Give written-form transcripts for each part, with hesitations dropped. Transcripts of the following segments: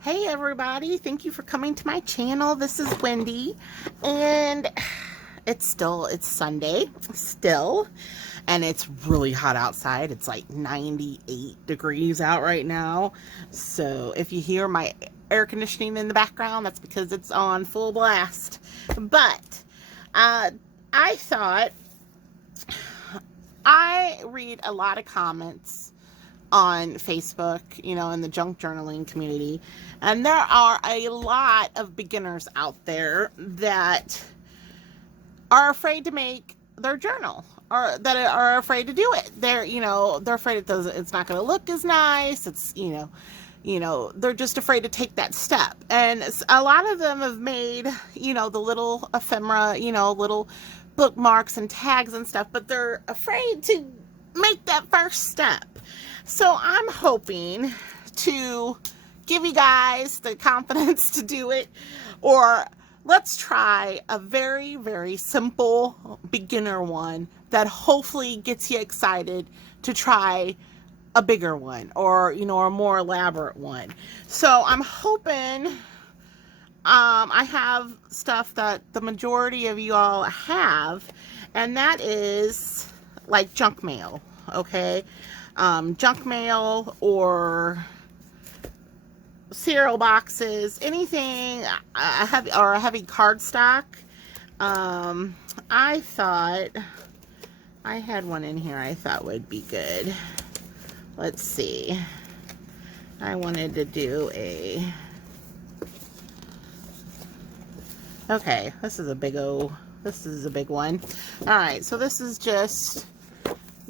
Hey everybody, thank you for coming to my channel. This is Wendy, and it's Sunday still, and it's really hot outside. It's like 98 degrees out right now. So if you hear my air conditioning in the background, that's because it's on full blast. But I thought, I read a lot of comments on Facebook, in the junk journaling community. And there are a lot of beginners out there that are afraid to make their journal, or that are afraid to do it. They're afraid it's not going to look as nice. It's, they're just afraid to take that step. And a lot of them have made, the little ephemera, little bookmarks and tags and stuff, but they're afraid to make that first step. So I'm hoping to give you guys the confidence to do it, or let's try a very, very simple beginner one that hopefully gets you excited to try a bigger one, or, a more elaborate one. So I'm hoping I have stuff that the majority of you all have, and that is like junk mail, okay? Junk mail or cereal boxes, anything, a heavy cardstock. I thought I had one in here I thought would be good. Let's see. I wanted to do okay, this is a big one. All right, so this is just,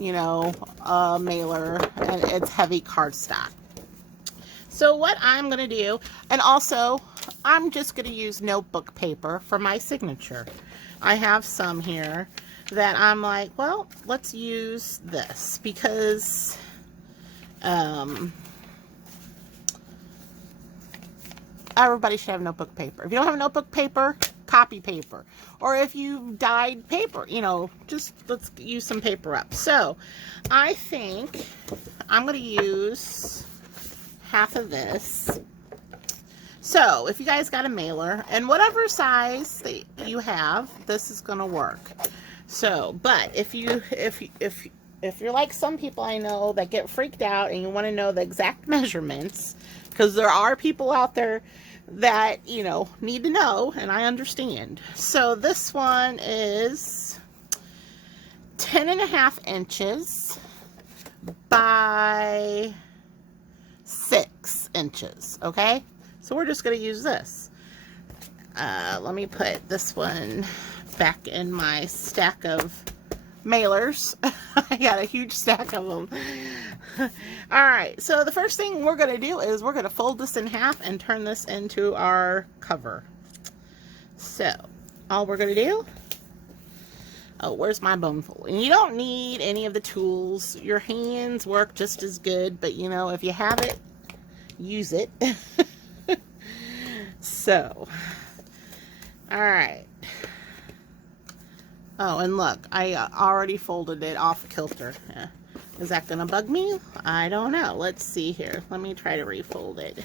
a mailer, and it's heavy cardstock. So what I'm going to do, and also I'm just going to use notebook paper for my signature. I have some here that I'm like, well, let's use this because everybody should have notebook paper. If you don't have notebook paper, copy paper. Or if you dyed paper, just let's use some paper up. So I think I'm going to use half of this. So if you guys got a mailer, and whatever size that you have, this is going to work. So, but if you're like some people I know that get freaked out and you want to know the exact measurements, because there are people out there that, need to know, and I understand. So this one is 10.5 inches by 6 inches, okay? So we're just going to use this. Let me put this one back in my stack of mailers. I got a huge stack of them. Alright, so the first thing we're going to do is we're going to fold this in half and turn this into our cover. So, all we're going to do, oh, where's my bone fold? And you don't need any of the tools. Your hands work just as good, but if you have it, use it. So, alright. Oh, and look, I already folded it off kilter. Is that going to bug me? I don't know. Let's see here. Let me try to refold it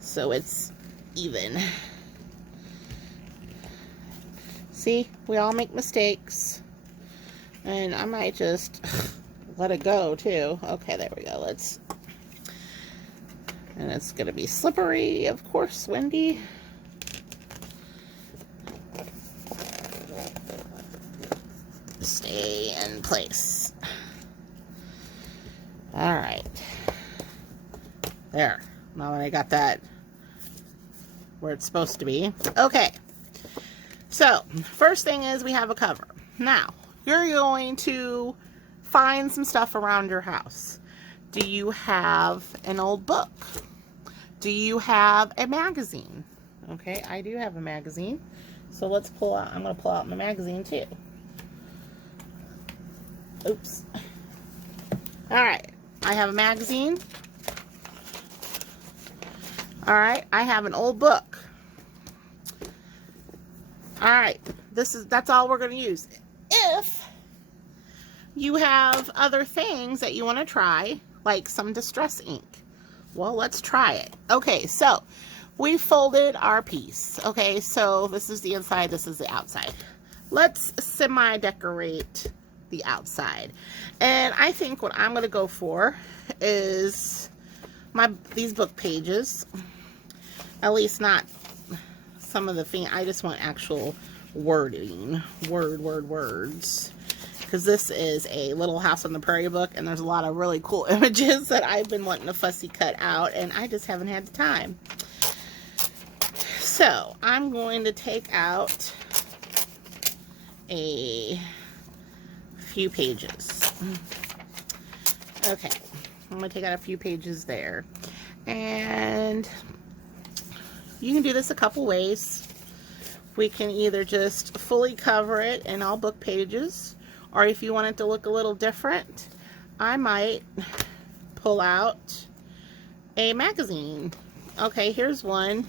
so it's even. See, we all make mistakes. And I might just let it go, too. Okay, there we go. And it's going to be slippery, of course, Wendy. Stay in place. Alright. There. Now that I got that where it's supposed to be. Okay. So, first thing is we have a cover. Now, you're going to find some stuff around your house. Do you have an old book? Do you have a magazine? Okay, I do have a magazine. So let's pull out, I'm going to pull out my magazine too. Oops. Alright, I have a magazine. Alright, I have an old book. Alright, that's all we're going to use. If you have other things that you want to try, like some distress ink, Well, let's try it. Okay, so we folded our piece. Okay, so this is the inside, this is the outside. Let's semi-decorate the outside. And I think what I'm going to go for is these book pages. At least not some of the things. I just want actual wording. Words. Because this is a Little House on the Prairie book, and there's a lot of really cool images that I've been wanting to fussy cut out, and I just haven't had the time. So, I'm going to take out a few pages. Okay, I'm going to take out a few pages there. And you can do this a couple ways. We can either just fully cover it in all book pages, or if you want it to look a little different, I might pull out a magazine. Okay, here's one.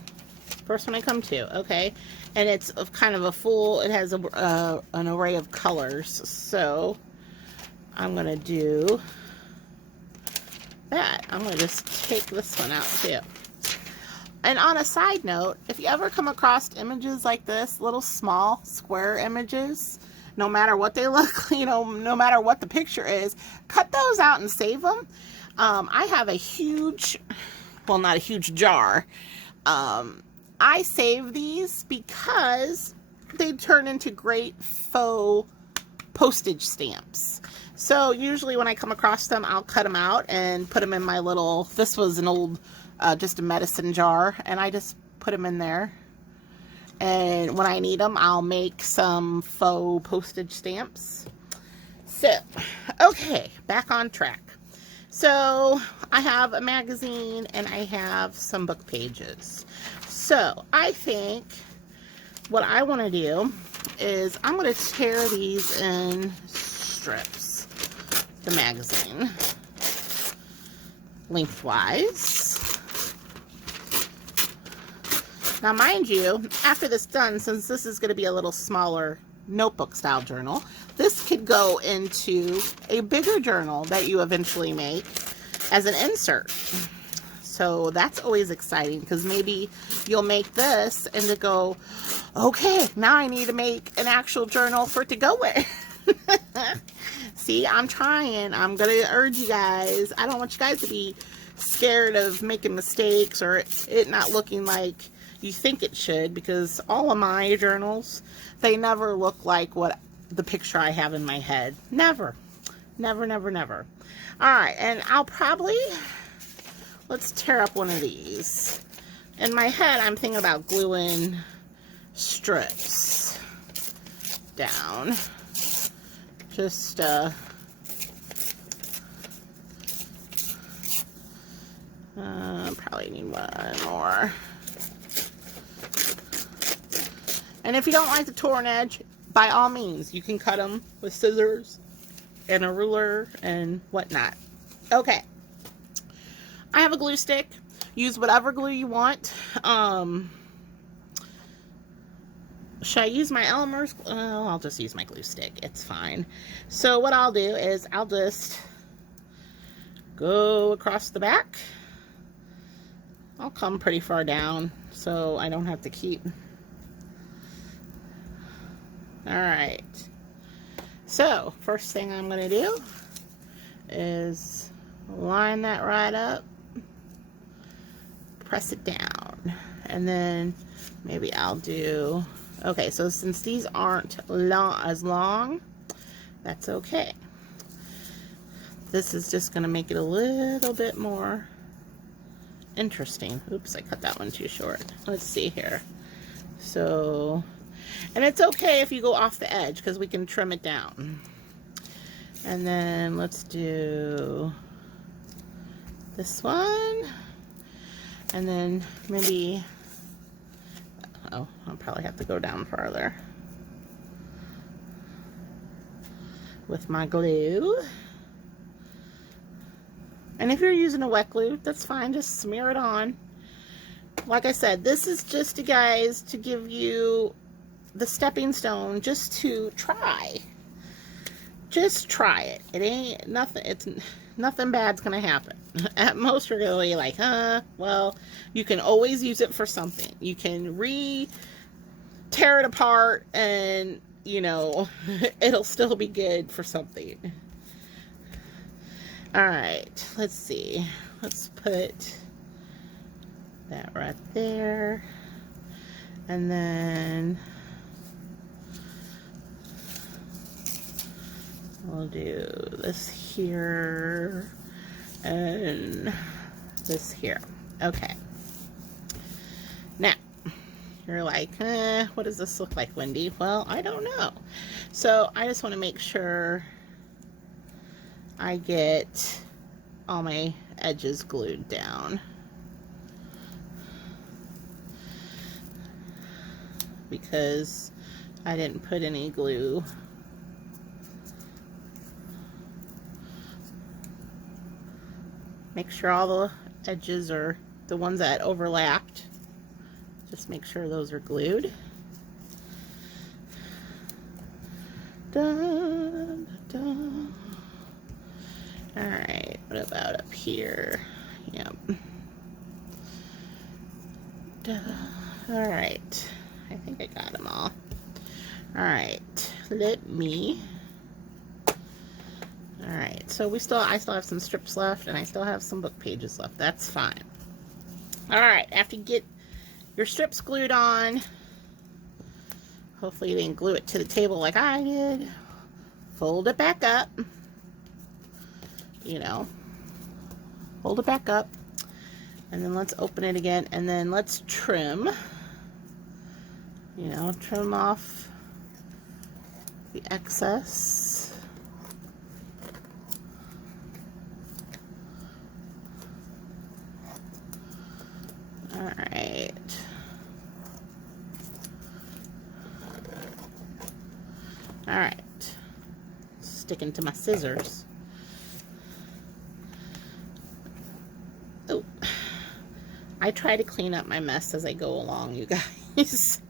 First one I come to, okay? And it's kind of a full, it has an array of colors. So I'm going to do that. I'm going to just take this one out too. And on a side note, if you ever come across images like this, little small square images, no matter what they look, you know, no matter what the picture is, cut those out and save them. I have a huge, well, not a huge jar. I save these because they turn into great faux postage stamps. So usually when I come across them, I'll cut them out and put them in my little, this was an old, just a medicine jar, and I just put them in there. And when I need them, I'll make some faux postage stamps. So, okay, back on track. So, I have a magazine and I have some book pages. So, I think what I want to do is I'm going to tear these in strips, the magazine, lengthwise. Now, mind you, after this done, since this is going to be a little smaller notebook style journal, this could go into a bigger journal that you eventually make as an insert. So that's always exciting, because maybe you'll make this and to go, okay, now I need to make an actual journal for it to go with. See, I'm trying. I'm going to urge you guys. I don't want you guys to be scared of making mistakes or it not looking like you think it should, because all of my journals, they never look like what the picture I have in my head. Never. Never, never, never. Alright, and I'll probably, let's tear up one of these. In my head, I'm thinking about gluing strips down. Just, probably need one more. And if you don't like the torn edge, by all means, you can cut them with scissors and a ruler and whatnot. Okay. I have a glue stick. Use whatever glue you want. Should I use my Elmer's? Oh, I'll just use my glue stick. It's fine. So what I'll do is I'll just go across the back. I'll come pretty far down so I don't have to keep. Alright, so first thing I'm going to do is line that right up, press it down, and then maybe I'll do, okay, so since these aren't as long, that's okay. This is just going to make it a little bit more interesting. Oops, I cut that one too short. Let's see here. So, and it's okay if you go off the edge, because we can trim it down. And then let's do this one. And then maybe, oh, I'll probably have to go down farther with my glue. And if you're using a wet glue, that's fine. Just smear it on. Like I said, this is just, you guys, to give you the stepping stone just to try. Just try it. It ain't nothing. nothing bad's gonna happen. At most, you're gonna be like, well, you can always use it for something. You can tear it apart and, you know, it'll still be good for something. All right, let's see. Let's put that right there. And then we'll do this here and this here. Okay. Now, you're like, what does this look like, Wendy? Well, I don't know. So I just want to make sure I get all my edges glued down. Because I didn't put any glue. Make sure all the edges are the ones that overlapped. Just make sure those are glued. Dun, dun. All right, what about up here? Yep. All right, I think I got them all. All right, let me. All right, so I still have some strips left, and I still have some book pages left. That's fine. All right, after you get your strips glued on, hopefully you didn't glue it to the table like I did. Fold it back up. You know, hold it back up, and then let's open it again, and then let's trim. You know, trim off the excess. All right. All right. Sticking to my scissors. Oh, I try to clean up my mess as I go along, you guys.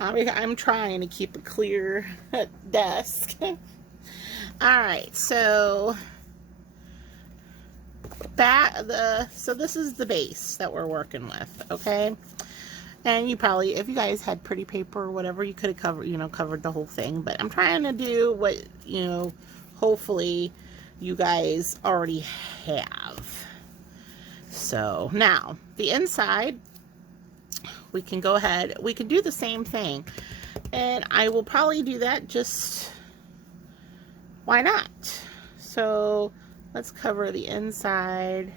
I'm trying to keep a clear desk. All right, so so this is the base that we're working with, okay? And you probably, if you guys had pretty paper or whatever, you could have covered the whole thing. But I'm trying to do what, hopefully you guys already have. So now the inside, we can go ahead, we can do the same thing. And I will probably do that, just, why not? So let's cover the inside.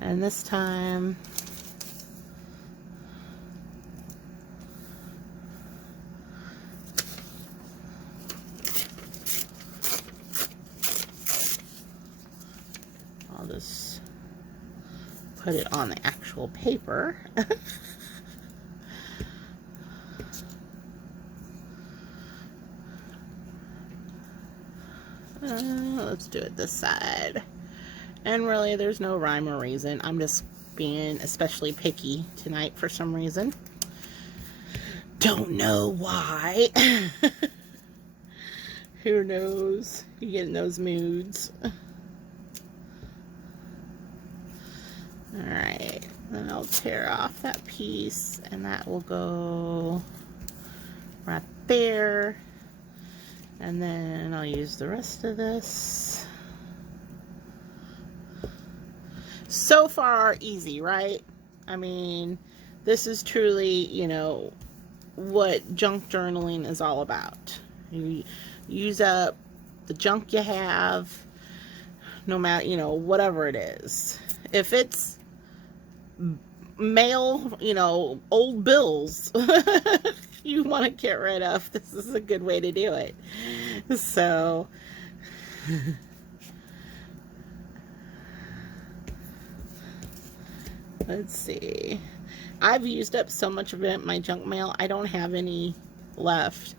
And this time, I'll just put it on the actual paper. Let's do it this side. And really, there's no rhyme or reason. I'm just being especially picky tonight for some reason. Don't know why. Who knows? You get in those moods. Alright, then I'll tear off that piece, and that will go right there. And then I'll use the rest of this. So far, easy, right? I mean, this is truly, what junk journaling is all about. You use up the junk you have, no matter, whatever it is. If it's mail, old bills you want to get rid of, this is a good way to do it. So let's see. I've used up so much of it, my junk mail, I don't have any left.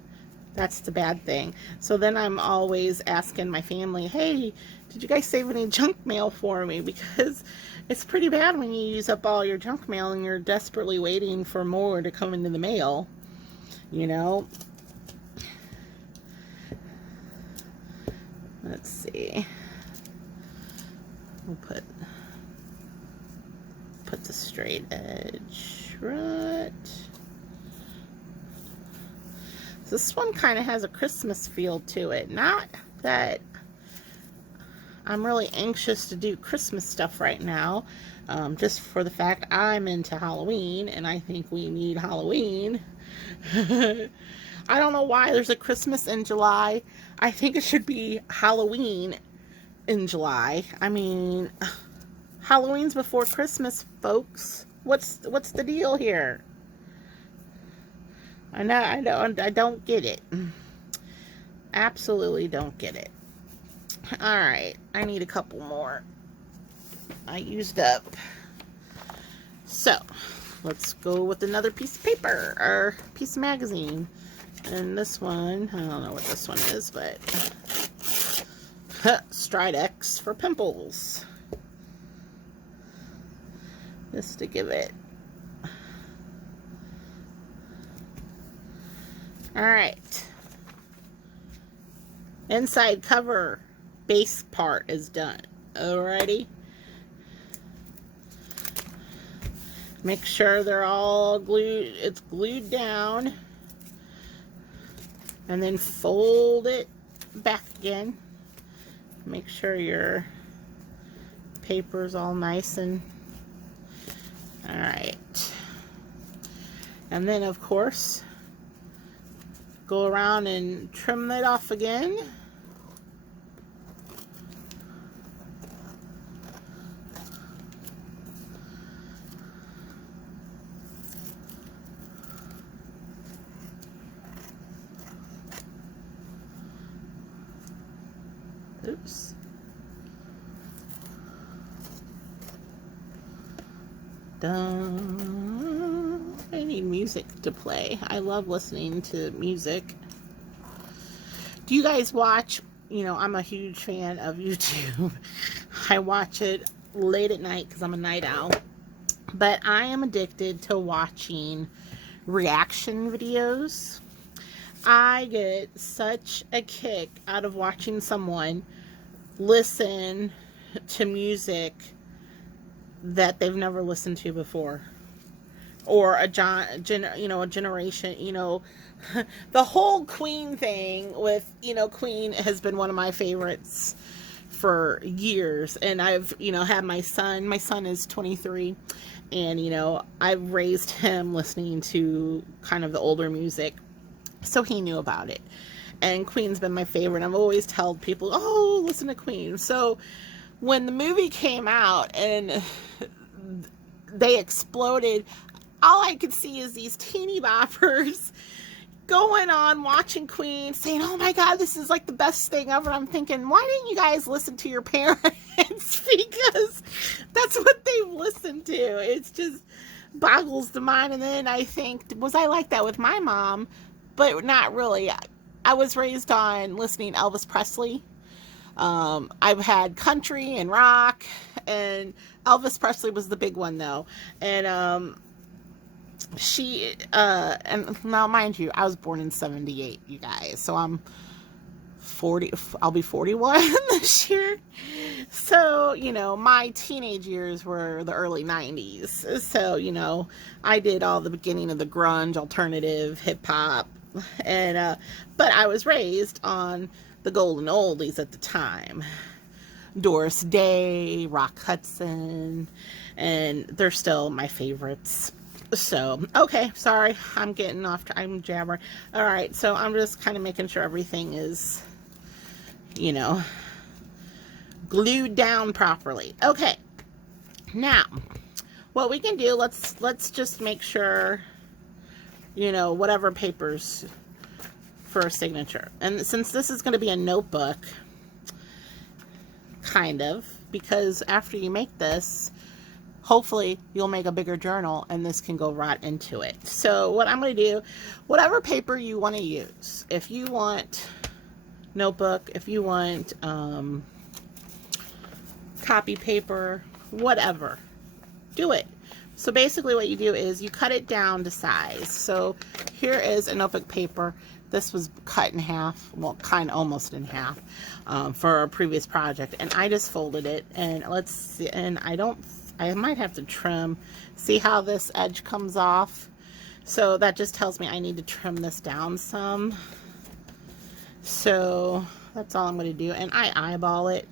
That's the bad thing. So then I'm always asking my family, hey, did you guys save any junk mail for me? Because it's pretty bad when you use up all your junk mail and you're desperately waiting for more to come into the mail, Let's see. We'll put the straight edge right. This one kind of has a Christmas feel to it. Not that I'm really anxious to do Christmas stuff right now, just for the fact I'm into Halloween and I think we need Halloween. I don't know why there's a Christmas in July. I think it should be Halloween in July. I mean, Halloween's before Christmas, folks. What's the deal here? I don't get it. Absolutely don't get it. All right, I need a couple more. I used up. So, let's go with another piece of paper, or piece of magazine. And this one, I don't know what this one is, but Stridex for pimples. Just to give it. All right. Inside cover base part is done. Alrighty. Make sure they're all glued. It's glued down. And then fold it back again. Make sure your paper's all nice and alright. And then of course, go around and trim it off again. Oops. Dun. I need music to play. I love listening to music. Do you guys watch, I'm a huge fan of YouTube. I watch it late at night because I'm a night owl. But I am addicted to watching reaction videos. I get such a kick out of watching someone listen to music that they've never listened to before, or a generation. The whole Queen thing with Queen has been one of my favorites for years, and I've had my son. My son is 23, and I've raised him listening to kind of the older music. So he knew about it. And Queen's been my favorite. I've always told people, oh, listen to Queen. So when the movie came out and they exploded, all I could see is these teeny boppers going on watching Queen, saying, oh my God, this is like the best thing ever. I'm thinking, why didn't you guys listen to your parents? Because that's what they've listened to. It's just boggles the mind. And then I think, was I like that with my mom? But not really. I was raised on listening to Elvis Presley. I've had country and rock, and Elvis Presley was the big one though. And and now mind you, I was born in 78, you guys. So I'm 40, I'll be 41 this year. So, my teenage years were the early 90s. So, I did all the beginning of the grunge, alternative, hip hop. And but I was raised on the golden oldies at the time. Doris Day, Rock Hudson, and they're still my favorites. So, okay, sorry, I'm getting off, I'm jabbering. All right, so I'm just kind of making sure everything is, glued down properly. Okay, now, what we can do, let's just make sure, whatever papers for a signature. And since this is going to be a notebook, kind of, because after you make this, hopefully you'll make a bigger journal and this can go right into it. So what I'm going to do, whatever paper you want to use, if you want notebook, if you want copy paper, whatever, do it. So basically what you do is you cut it down to size. So here is a notebook paper. This was cut in half, well, kind of almost in half for a previous project. And I just folded it, and let's see, and I might have to trim. See how this edge comes off? So that just tells me I need to trim this down some. So that's all I'm going to do. And I eyeball it.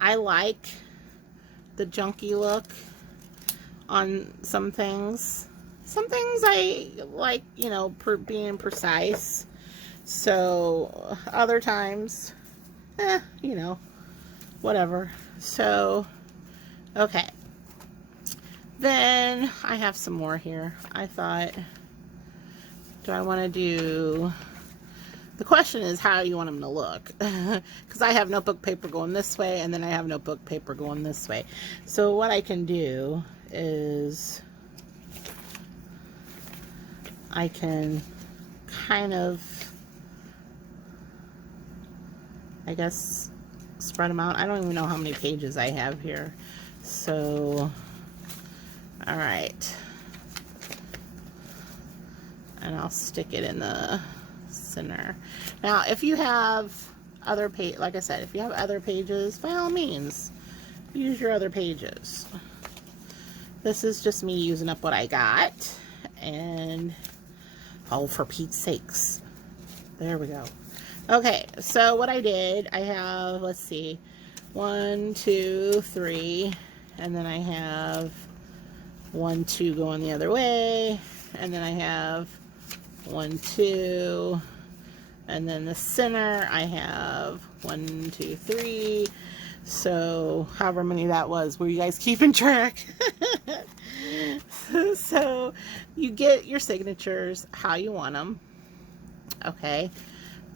I like the junky look on some things. Some things I like, you know, being precise. So other times, you know, whatever. So, okay. Then I have some more here. I thought, do I want to do, the question is how you want them to look. Because I have notebook paper going this way, and then I have notebook paper going this way. So what I can do is I can kind of, I guess, spread them out. I don't even know how many pages I have here. So, all right. And I'll stick it in the center. Now, if you have other pages, like I said, if you have other pages, by all means, use your other pages. This is just me using up what I got. And, oh, for Pete's sakes. There we go. Okay, so what I did, I have, let's see, 1, 2, 3, and then I have 1, 2 going the other way, and then I have 1, 2, and then the center, I have 1, 2, 3, so however many that was. Were you guys keeping track? So you get your signatures how you want them, okay?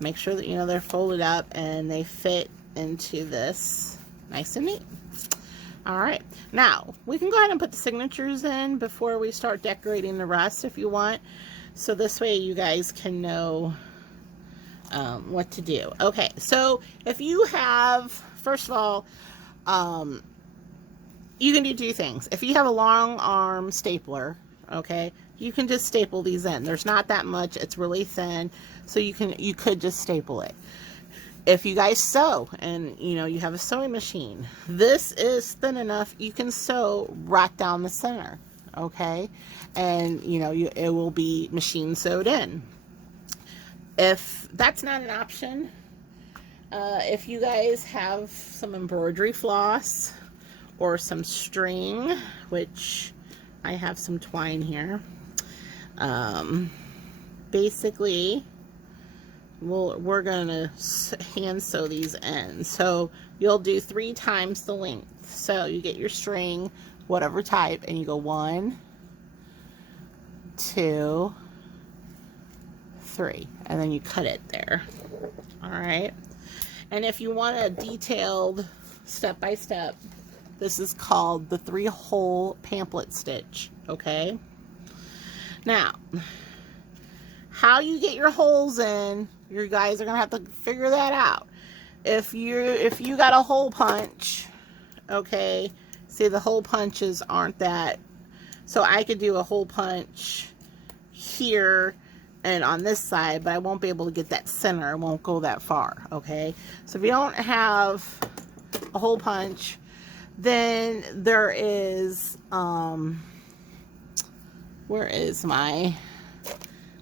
Make sure that, you know, they're folded up and they fit into this nice and neat. All right, now we can go ahead and put the signatures in before we start decorating the rest if you want. So this way you guys can know what to do. Okay, so if you have, first of all, you can do 2 things. If you have a long arm stapler, okay, you can just staple these in. There's not that much, it's really thin, so you could just staple it. If you guys sew and, you know, you have a sewing machine, this is thin enough you can sew right down the center, okay? And, you know, it will be machine sewed in. If that's not an option, if you guys have some embroidery floss or some string, which I have some twine here, basically we're gonna hand sew these in. So you'll do 3 times the length. So you get your string, whatever type, and you go 1, 2, 3, and then you cut it there. All right. And if you want a detailed step-by-step, this is called the 3-hole pamphlet stitch, okay? Now, how you get your holes in, you guys are gonna have to figure that out. If you got a hole punch, okay, see the hole punches aren't that, so I could do a hole punch here and on this side, but I won't be able to get that center. It won't go that far, okay? So if you don't have a hole punch, then there is, where is my,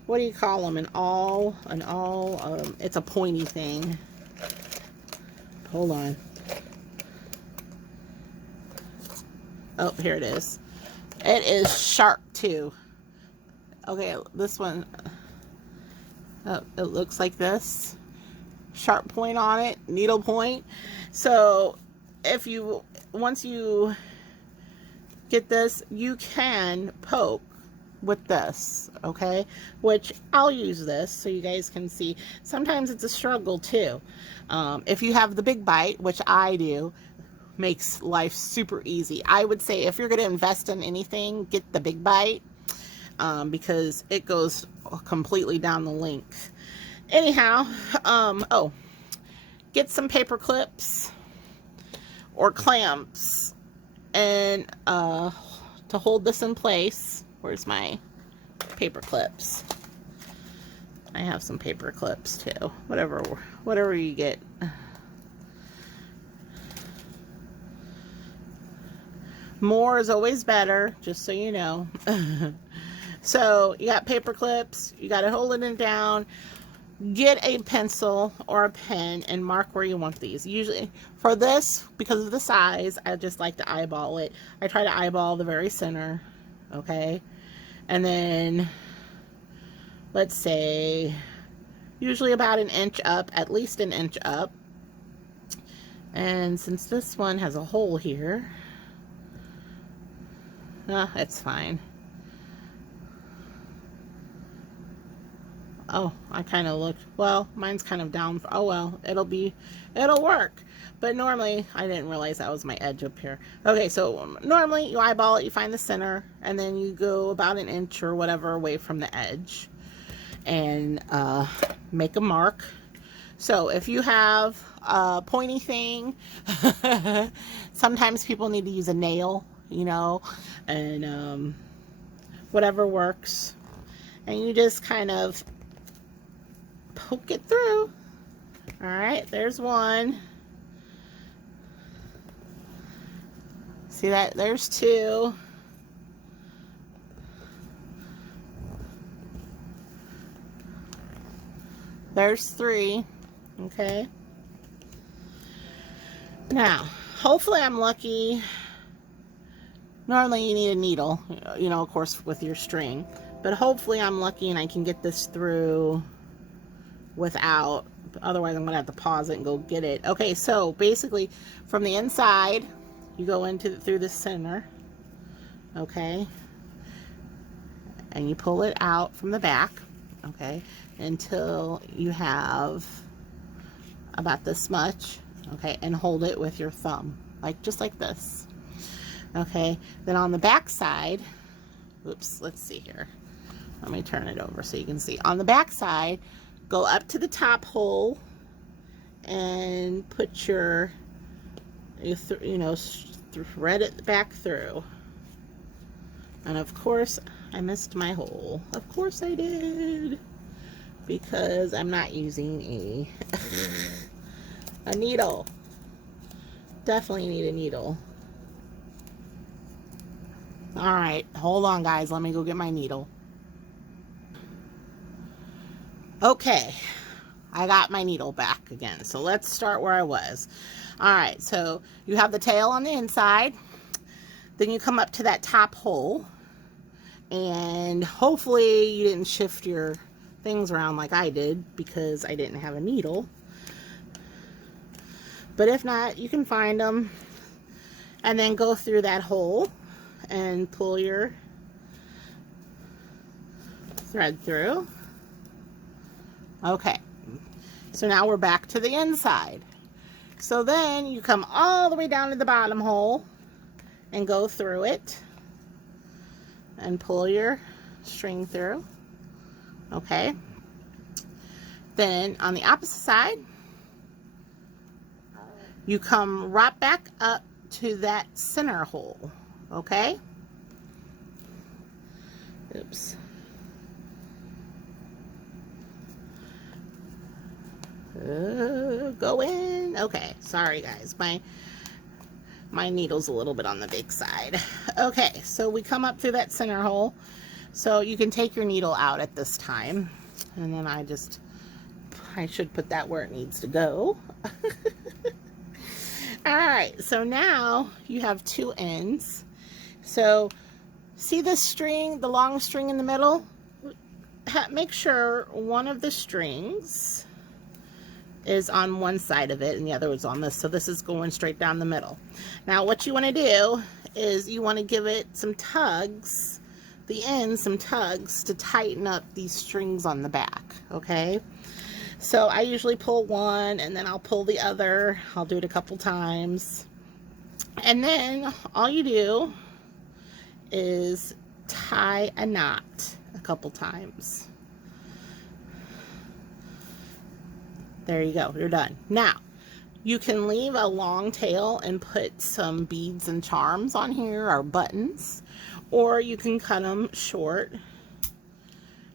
what do you call them? An awl, it's a pointy thing. Hold on. Oh, here it is. It is sharp too. Okay, this one, it looks like this. Sharp point on it, needle point. So if you, once you get this, you can poke with this, okay? Which I'll use this so you guys can see. Sometimes it's a struggle too. If you have the big bite, which I do, makes life super easy. I would say if you're going to invest in anything, get the big bite, because it goes completely down the length. Anyhow, oh, get some paper clips or clamps And to hold this in place, where's my paper clips? I have some paper clips too. Whatever you get. More is always better, just so you know. So you got paper clips, you got to hold it down. Get a pencil or a pen and mark where you want these. Usually for this, because of the size, I just like to eyeball it. I try to eyeball the very center, okay? And then, let's say, usually about an inch up, at least an inch up. And since this one has a hole here, it's fine. Oh, I kind of looked, well, mine's kind of down. Oh, well, it'll work. But normally, I didn't realize that was my edge up here. Okay, so normally you eyeball it, you find the center, and then you go about an inch or whatever away from the edge and make a mark. So if you have a pointy thing, sometimes people need to use a nail, you know, and whatever works. And you just kind of poke it through. All right, there's one. See that? There's two. There's three. Okay. Now, hopefully I'm lucky. Normally you need a needle, you know, of course, with your string. But hopefully I'm lucky and I can get this through without, otherwise I'm going to have to pause it and go get it. Okay, so basically from the inside, you go through the center, okay, and you pull it out from the back, okay, until you have about this much, okay, and hold it with your thumb, like just like this, okay. Then on the back side, oops, let's see here. Let me turn it over so you can see. On the back side, go up to the top hole and put your, you know, thread it back through. And of course, I missed my hole. Of course I did. Because I'm not using a needle. Definitely need a needle. Alright, hold on guys. Let me go get my needle. Okay, I got my needle back again. So let's start where I was. Alright, so you have the tail on the inside. Then you come up to that top hole. And hopefully you didn't shift your things around like I did because I didn't have a needle. But if not, you can find them. And then go through that hole and pull your thread through. Okay, so now we're back to the inside. So then you come all the way down to the bottom hole and go through it and pull your string through. Okay, then on the opposite side, you come right back up to that center hole. Okay, oops. Go in. Okay, sorry guys, my needle's a little bit on the big side. Okay, so we come up through that center hole. So you can take your needle out at this time, and then I should put that where it needs to go. Alright, so now you have two ends. So see this string, the long string in the middle? Make sure one of the strings is on one side of it and the other is on this. So this is going straight down the middle. Now what you want to do is you want to give it some tugs, the ends some tugs to tighten up these strings on the back, okay? So I usually pull one and then I'll pull the other. I'll do it a couple times. And then all you do is tie a knot a couple times. There you go, you're done. Now, You can leave a long tail and put some beads and charms on here, or buttons, or you can cut them short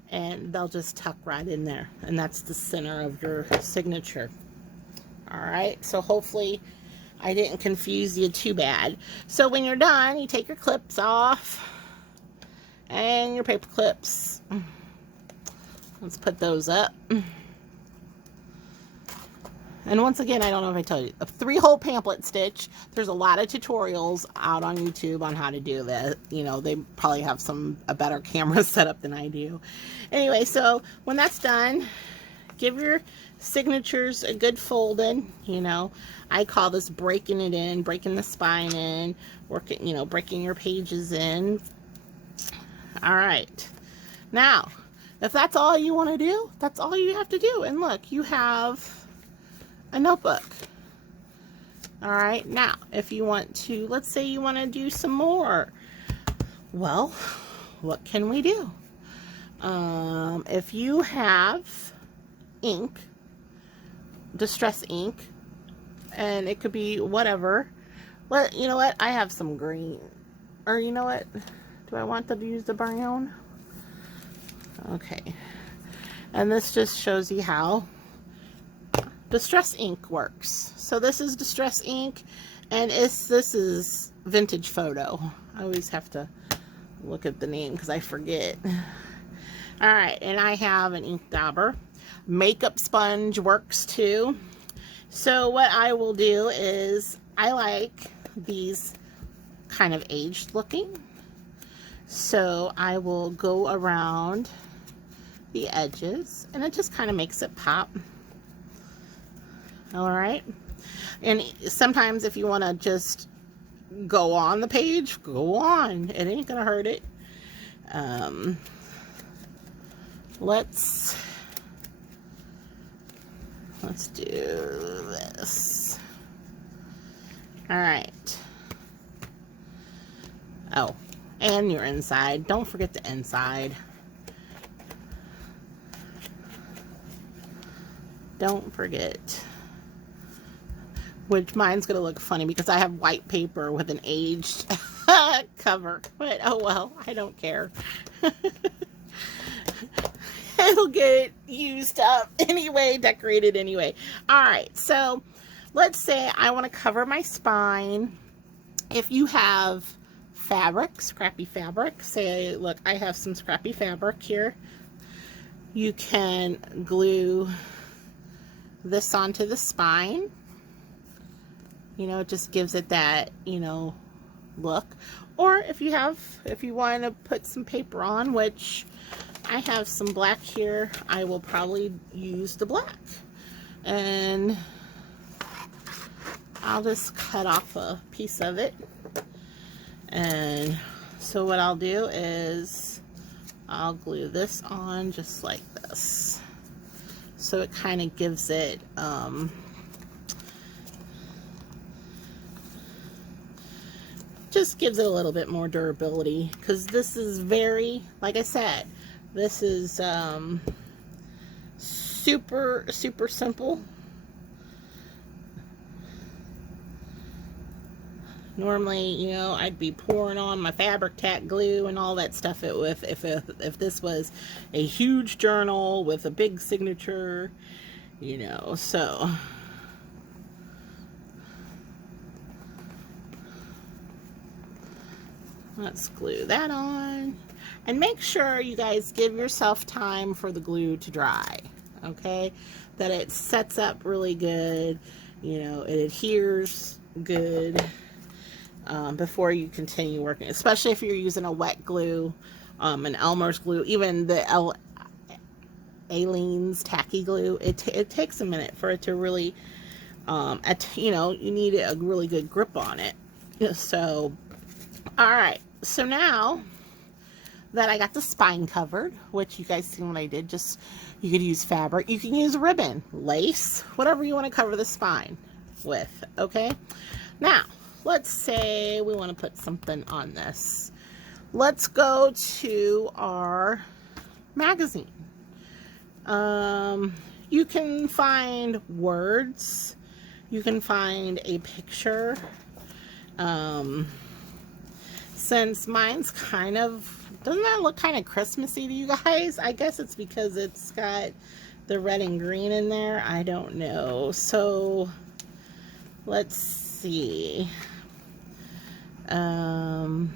and they'll just tuck right in there, and that's the center of your signature. All right, so hopefully I didn't confuse you too bad. So when you're done, you take your clips off and your paper clips. Let's put those up. And once again, I don't know if I told you, a 3-hole pamphlet stitch. There's a lot of tutorials out on YouTube on how to do that. You know, they probably have a better camera setup than I do. Anyway, so when that's done, give your signatures a good folding. You know, I call this breaking it in, breaking the spine in, working, you know, breaking your pages in. All right. Now, if that's all you want to do, that's all you have to do. And look, you have a notebook. All right, now if you want to, let's say you want to do some more, well, what can we do? If you have ink, distress ink, and it could be whatever, well, you know what, I have some green, or you know what, do I want to use the brown? Okay, and this just shows you how distress ink works. So this is distress ink, and this is vintage photo. I always have to look at the name because I forget. All right, and I have an ink dauber. Makeup sponge works too. So what I will do is, I like these kind of aged looking, so I will go around the edges, and it just kind of makes it pop. All right, and sometimes if you want to just go on the page, go on. It ain't gonna hurt it. Let's do this. All right. Oh, and your inside. Don't forget the inside. Don't forget. Which mine's going to look funny because I have white paper with an aged cover. But oh well, I don't care. It'll get used up anyway, decorated anyway. Alright, so let's say I want to cover my spine. If you have fabric, scrappy fabric, say, look, I have some scrappy fabric here. You can glue this onto the spine. You know, it just gives it that, you know, look. Or if you want to put some paper on, which I have some black here, I will probably use the black. And I'll just cut off a piece of it. And so what I'll do is I'll glue this on just like this. So it kind of gives it, just gives it a little bit more durability, because this is very, like I said, this is super simple. Normally, you know, I'd be pouring on my fabric tack glue and all that stuff if this was a huge journal with a big signature, you know. So let's glue that on, and make sure you guys give yourself time for the glue to dry, okay? That it sets up really good, you know, it adheres good before you continue working, especially if you're using a wet glue, an Elmer's glue, even the Aleene's tacky glue. It takes a minute for it to really, you know, you need a really good grip on it. So, all right. So now that I got the spine covered, which you guys seen what I did, just, you could use fabric, you can use ribbon, lace, whatever you want to cover the spine with, okay? Now, let's say we want to put something on this. Let's go to our magazine. You can find words, you can find a picture. Since mine's kind of, doesn't that look kind of Christmassy to you guys? I guess it's because it's got the red and green in there. I don't know. So let's see. I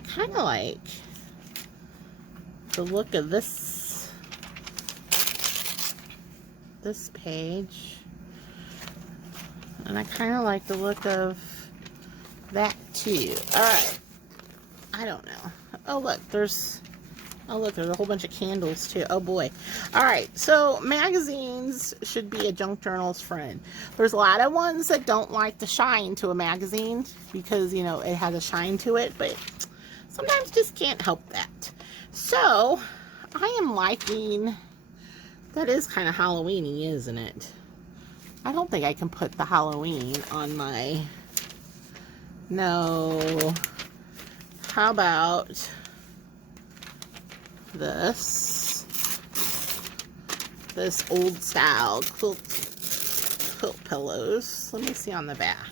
kind of like the look of this page, and I kind of like the look of that too. All right, I don't know. Oh look, there's a whole bunch of candles too. Oh boy. All right, so magazines should be a junk journal's friend. There's a lot of ones that don't like the shine to a magazine because, you know, it has a shine to it, but sometimes just can't help that. So I am liking, that is kind of Halloween-y, isn't it? I don't think I can put the Halloween on my, no. How about this old style quilt pillows? Let me see on the back.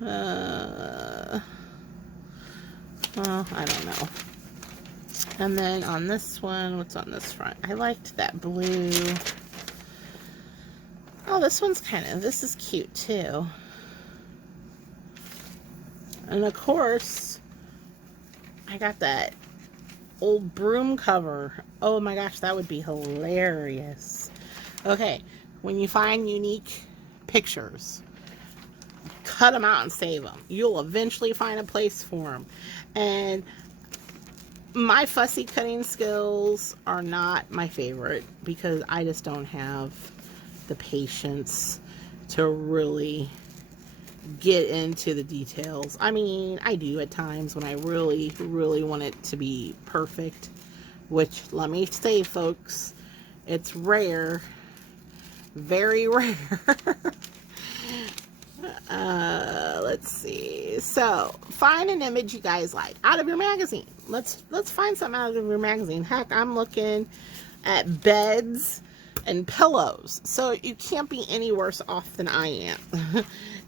Well, I don't know. And then on this one, what's on this front? I liked that blue. Oh, this one's this is cute too. And of course, I got that old broom cover. Oh my gosh, that would be hilarious. Okay, when you find unique pictures, cut them out and save them. You'll eventually find a place for them. And my fussy cutting skills are not my favorite because I just don't have the patience to really get into the details. I mean, I do at times when I really, really want it to be perfect, which, let me say, folks, it's rare, very rare. Let's see. So, find an image you guys like out of your magazine. Let's find something out of your magazine. Heck, I'm looking at beds and pillows, so you can't be any worse off than I am.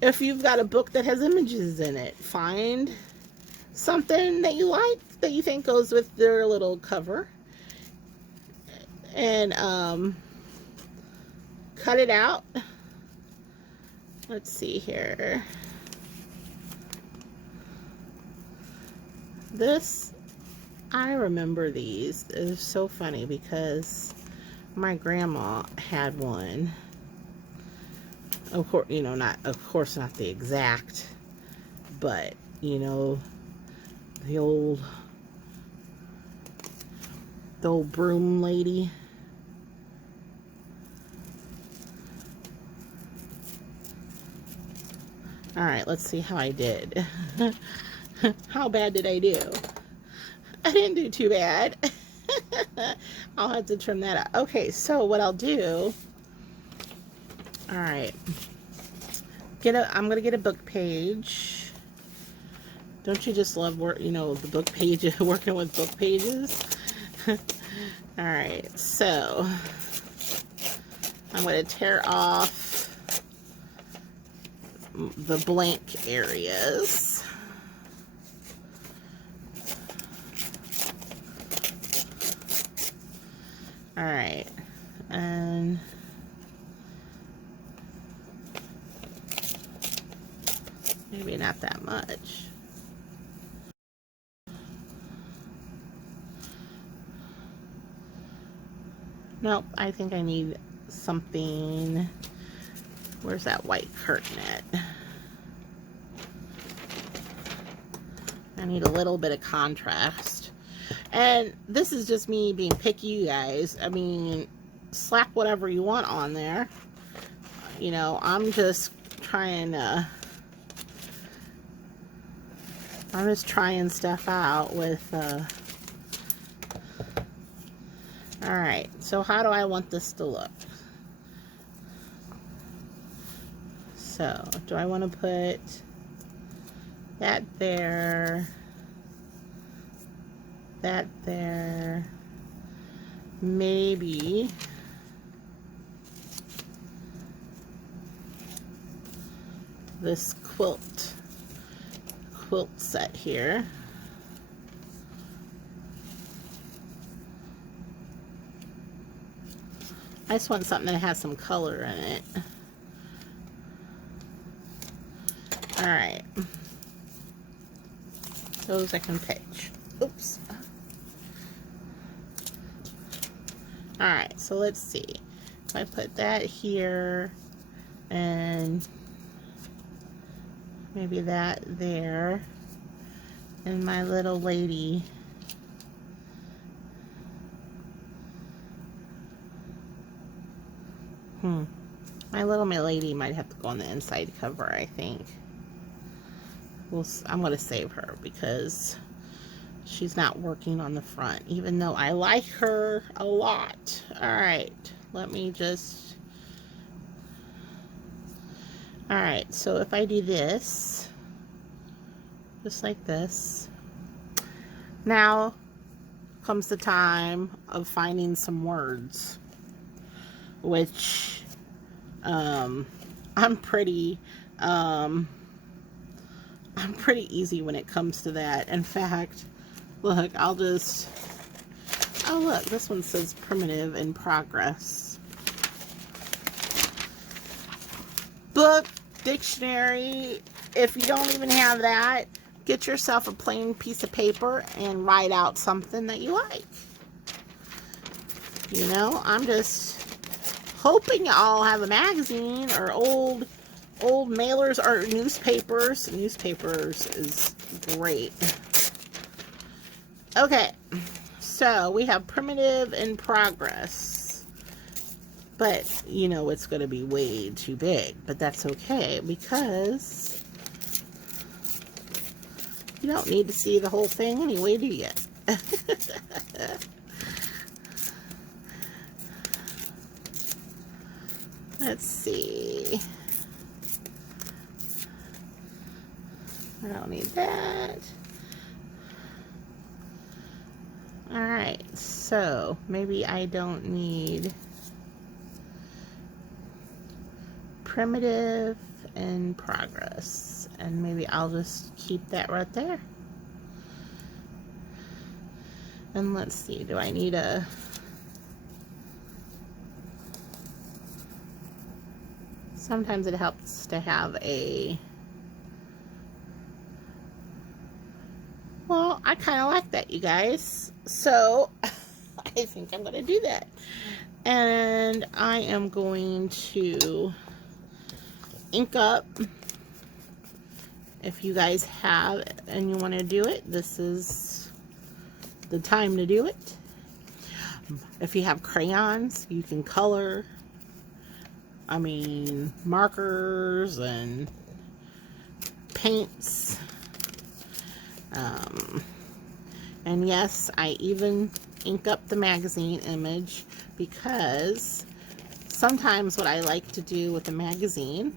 If you've got a book that has images in it, find something that you like, that you think goes with their little cover, and cut it out. Let's see here. This, I remember these. It's so funny because my grandma had one. Of course, you know, not the exact, but, you know, the old broom lady. All right, let's see how I did. How bad did I do? I didn't do too bad. I'll have to trim that up. Okay, so what I'll do, all right, I'm gonna get a book page. Don't you just love the book page, working with book pages? All right, so I'm gonna tear off the blank areas. All right, and maybe not that much. Nope, I think I need something. Where's that white curtain at? I need a little bit of contrast. And this is just me being picky, you guys. I mean, slap whatever you want on there. You know, I'm just trying stuff out with, alright, so how do I want this to look? So, do I want to put that there, that there, maybe this quilt set here. I just want something that has some color in it. Alright. Those I can pitch. Oops. Alright, so let's see. If I put that here, and maybe that there, and my little lady. My little lady might have to go on the inside cover, I think. I'm going to save her because she's not working on the front, even though I like her a lot. Alright, let me just... Alright, so if I do this, just like this, now comes the time of finding some words, which I'm pretty easy when it comes to that. In fact, look, I'll just, oh look, this one says primitive in progress. Book, dictionary, if you don't even have that, get yourself a plain piece of paper and write out something that you like. You know, I'm just hoping you all have a magazine or old mailers or newspapers. Newspapers is great. Okay, so we have primitive in progress, but you know it's going to be way too big, but that's okay because you don't need to see the whole thing anyway, do you? Let's see. I don't need that. Alright, so maybe I don't need primitive in progress. And maybe I'll just keep that right there. And let's see, do I need a... Sometimes it helps to have a... Well, I kind of like that, you guys. So, I think I'm going to do that. And I am going to ink up. If you guys have and you want to do it, this is the time to do it. If you have crayons, you can color. I mean, markers and paints. And yes, I even ink up the magazine image because sometimes what I like to do with the magazine,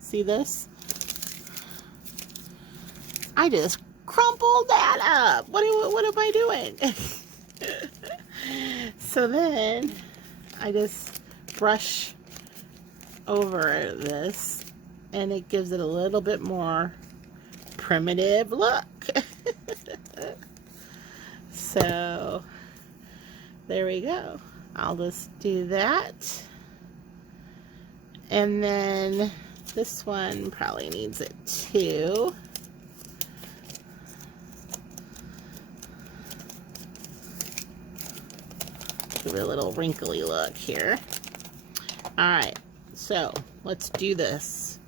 see this? I just crumpled that up. What am I doing? So then I just brush over this and it gives it a little bit more primitive look. So there we go. I'll just do that. And then this one probably needs it too. Give it a little wrinkly look here. Alright, so let's do this.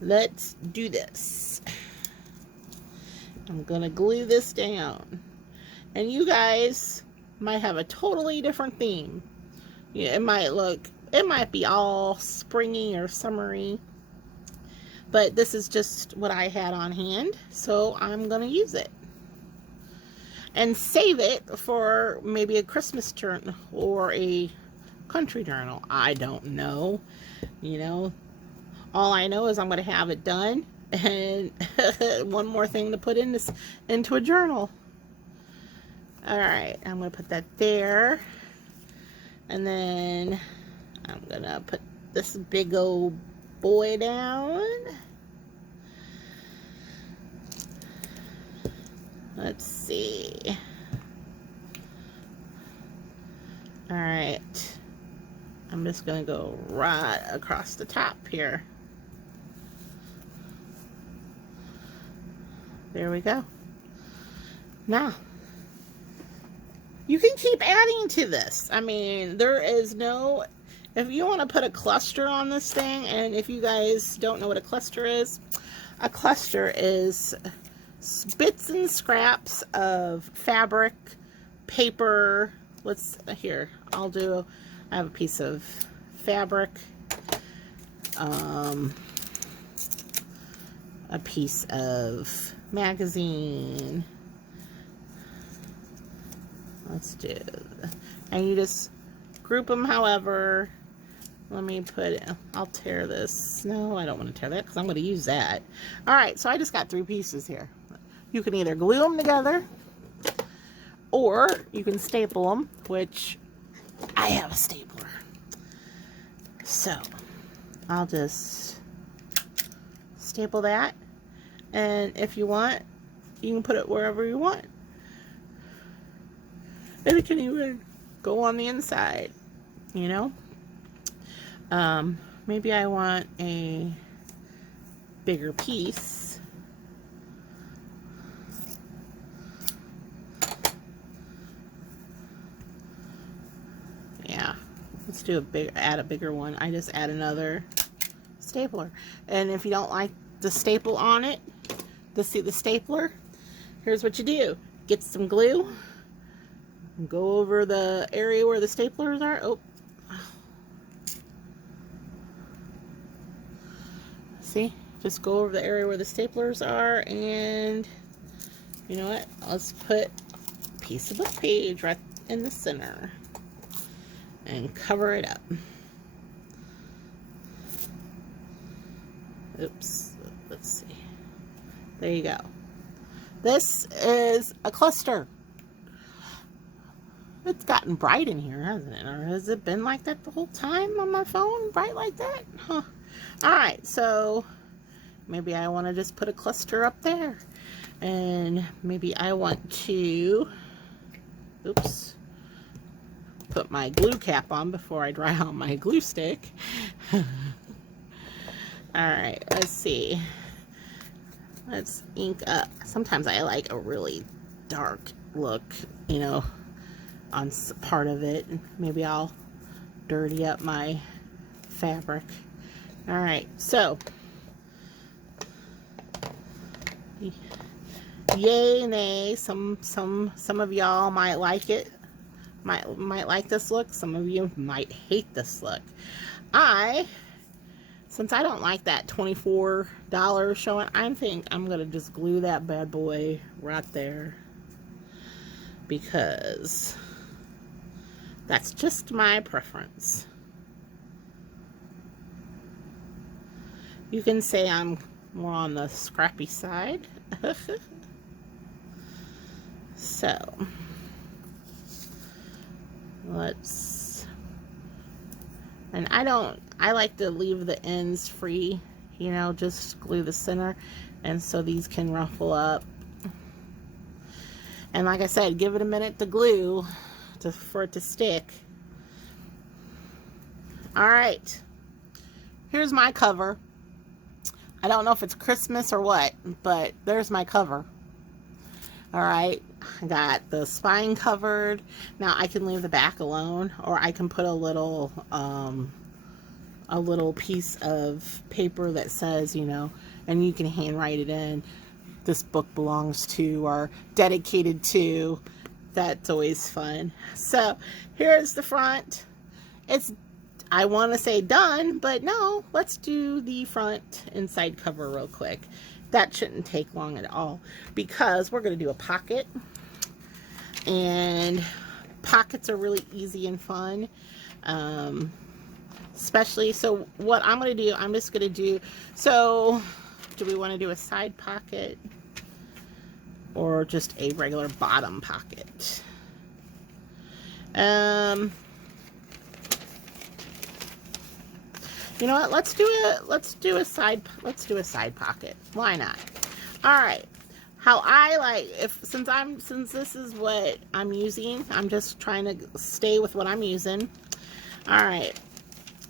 Let's do this. I'm gonna glue this down. And you guys might have a totally different theme. Yeah, it might be all springy or summery. But this is just what I had on hand, so I'm gonna use it. And save it for maybe a Christmas journal or a country journal. I don't know. You know, all I know is I'm going to have it done. And one more thing to put in this into a journal. Alright, I'm going to put that there. And then I'm going to put this big old boy down. Let's see. All right. I'm just going to go right across the top here. There we go. Now, you can keep adding to this. I mean, there is no... If you want to put a cluster on this thing, and if you guys don't know what a cluster is bits and scraps of fabric, paper. Here, I have a piece of fabric, a piece of magazine. Let's do, and you just group them however. Let me put it, I'll tear this. No, I don't want to tear that because I'm going to use that. All right, so I just got 3 pieces here. You can either glue them together or you can staple them, which I have a stapler. So I'll just staple that. And if you want, you can put it wherever you want. And it can even go on the inside, you know? Maybe I want a bigger piece. Yeah, let's do add a bigger one. I just add another stapler. And if you don't like the staple on it, the stapler, here's what you do. Get some glue, go over the area where the staplers are. Oh. See, just go over the area where the staplers are, and you know what? Let's put a piece of book page right in the center and cover it up. Oops, let's see. There you go. This is a cluster. It's gotten bright in here, hasn't it? Or has it been like that the whole time on my phone? Bright like that? Huh. Alright, so maybe I want to just put a cluster up there. And maybe I want to, oops, put my glue cap on before I dry out my glue stick. Alright, let's see. Let's ink up. Sometimes I like a really dark look, you know, on part of it. Maybe I'll dirty up my fabric. All right, so yay, nay. Some of y'all might like it, might like this look. Some of you might hate this look. Since I don't like that $24 showing, I think I'm gonna just glue that bad boy right there, because that's just my preference. You can say I'm more on the scrappy side. So, and I like to leave the ends free, you know, just glue the center, and so these can ruffle up. And like I said, give it a minute to glue for it to stick. All right, here's my cover. I don't know if it's Christmas or what, but there's my cover. All right, I got the spine covered. Now I can leave the back alone, or I can put a little piece of paper that says, you know, and you can handwrite it in, this book belongs to, or dedicated to. That's always fun. So here's the front. It's, I want to say done, but no, let's do the front inside cover real quick. That shouldn't take long at all, because we're going to do a pocket, and pockets are really easy and fun. Especially, so what I'm going to do, I'm just going to do, so do we want to do a side pocket or just a regular bottom pocket? You know what? Let's do a side pocket. Why not? All right. how I like, since this is what I'm using, I'm just trying to stay with what I'm using. All right,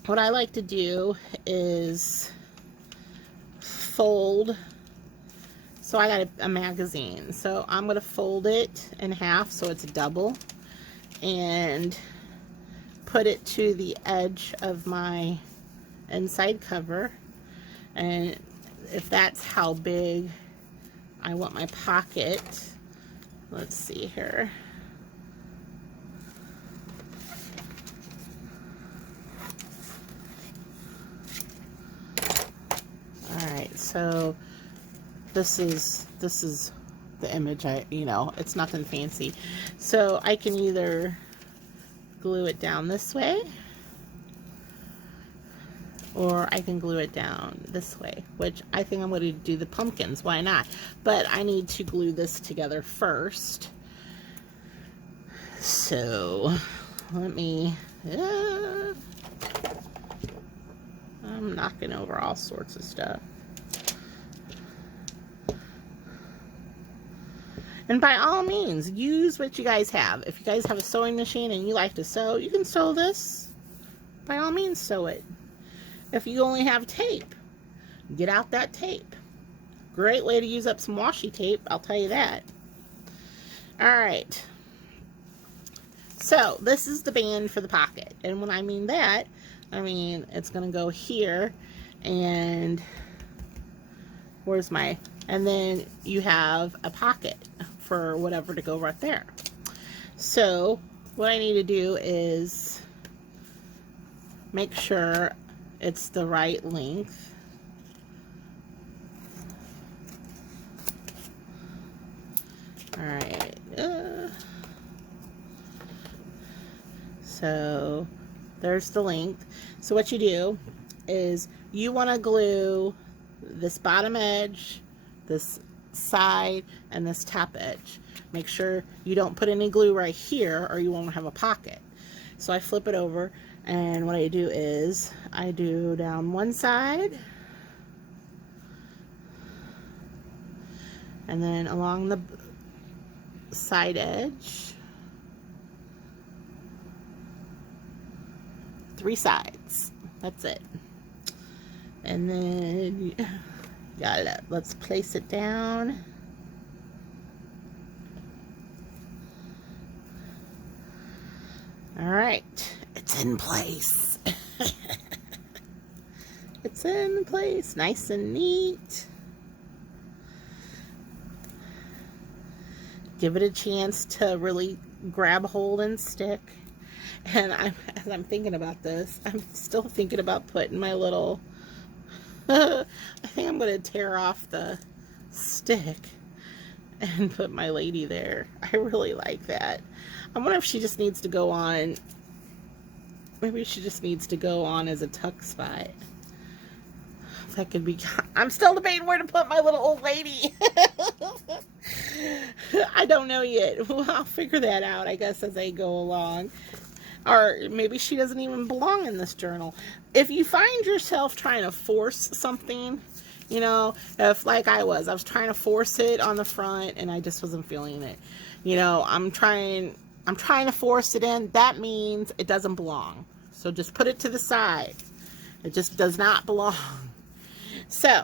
what I like to do is fold. So I got a magazine, so I'm gonna fold it in half so it's a double, and put it to the edge of my inside cover. And if that's how big I want my pocket, let's see here. Alright, so this is the image. It's nothing fancy. So I can either glue it down this way, or I can glue it down this way, which I think I'm going to do the pumpkins. Why not? But I need to glue this together first. So let me, I'm knocking over all sorts of stuff. And by all means, use what you guys have. If you guys have a sewing machine and you like to sew, you can sew this. By all means, sew it. If you only have tape, get out that tape. Great way to use up some washi tape, I'll tell you that. Alright. So, this is the band for the pocket. And when I mean that, I mean it's going to go here, and where's my, and then you have a pocket for whatever to go right there. So, what I need to do is make sure it's the right length. Alright. So there's the length. So what you do is you want to glue this bottom edge, this side, and this top edge. Make sure you don't put any glue right here or you won't have a pocket. So I flip it over, and what I do is I do down one side, and then along the side edge, 3 sides. That's it. And then let's place it down. All right, it's in place. It's in place, nice and neat. Give it a chance to really grab hold and stick. And as I'm thinking about this, I'm still thinking about putting my little, I think I'm going to tear off the stick and put my lady there. I really like that. I wonder if she just needs to go on, maybe she just needs to go on as a tuck spot. That could be, I'm still debating where to put my little old lady. I don't know yet. Well, I'll figure that out, I guess, as I go along. Or maybe she doesn't even belong in this journal. If you find yourself trying to force something, you know, if like I was trying to force it on the front and I just wasn't feeling it. You know, I'm trying to force it in. That means it doesn't belong. So just put it to the side. It just does not belong. So,